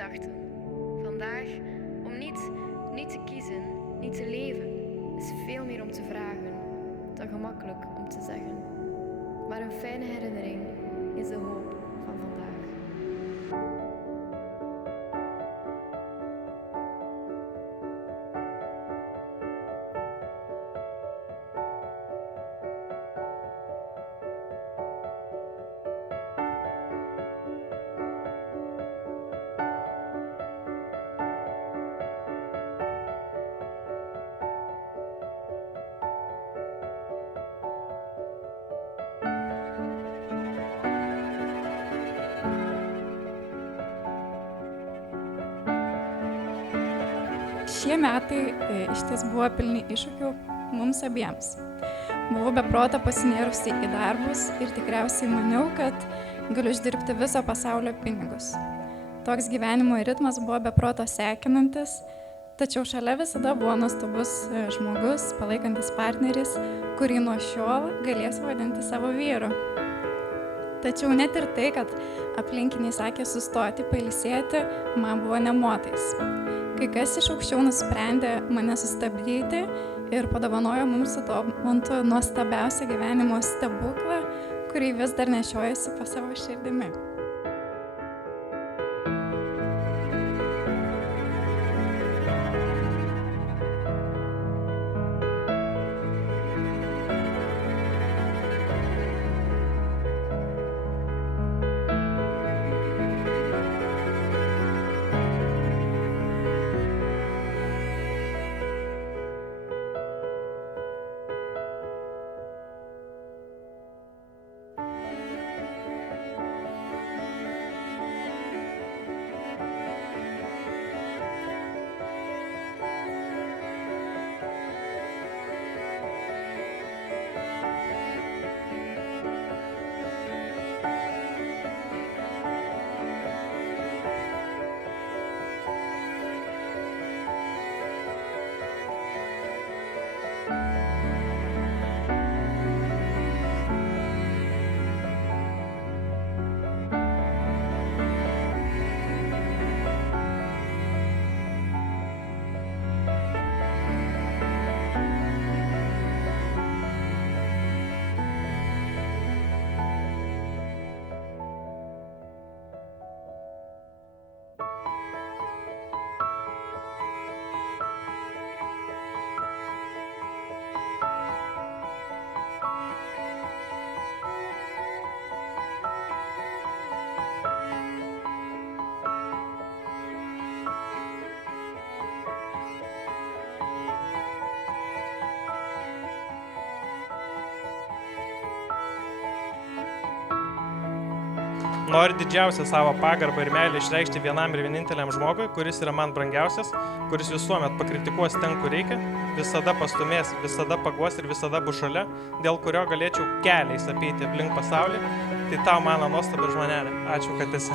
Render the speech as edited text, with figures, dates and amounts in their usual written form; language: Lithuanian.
gedachten. Vandaag, om niet te kiezen, niet te leven, is veel meer om te vragen dan gemakkelijk om te zeggen. Maar een fijne herinnering is de hoop van vandaag. Šie metai išties buvo pilni iššūkių mums abiems. Buvau beproto pasinėrusi į darbus ir tikriausiai maniau, kad galiu uždirbti viso pasaulio pinigus. Toks gyvenimo ritmas buvo beproto sekinantis, tačiau šalia visada buvo nuostabus žmogus, palaikantis partneris, kurį nuo šiol galės vadinti savo vyru. Tačiau net ir tai, kad aplinkiniai sakė sustoti, pailsėti, man buvo nemotais. Kai kas iš aukščiau nusprendė mane sustabdyti ir padovanojo mums su tuo momentu nuostabiausią gyvenimo stebuklą, kurį vis dar nešiojasi po savo širdimi. Noriu didžiausią savo pagarbą ir meilę išreikšti vienam ir vieninteliam žmogui, kuris yra man brangiausias, kuris visuomet pakritikuos ten, kur reikia, visada pastumės, visada paguos ir visada bus šalia, dėl kurio galėčiau keliais apeiti aplink pasaulį. Tai tau, mano nuostabi žmonelė. Ačiū, kad esi.